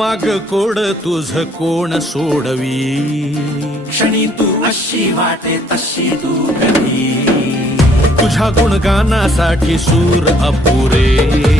माग कोड तुझ कोण सोडवी. क्षणी तू अशी वाटे तशी तू कधी. तुझ्या गुणगानासाठी सूर अपुरे.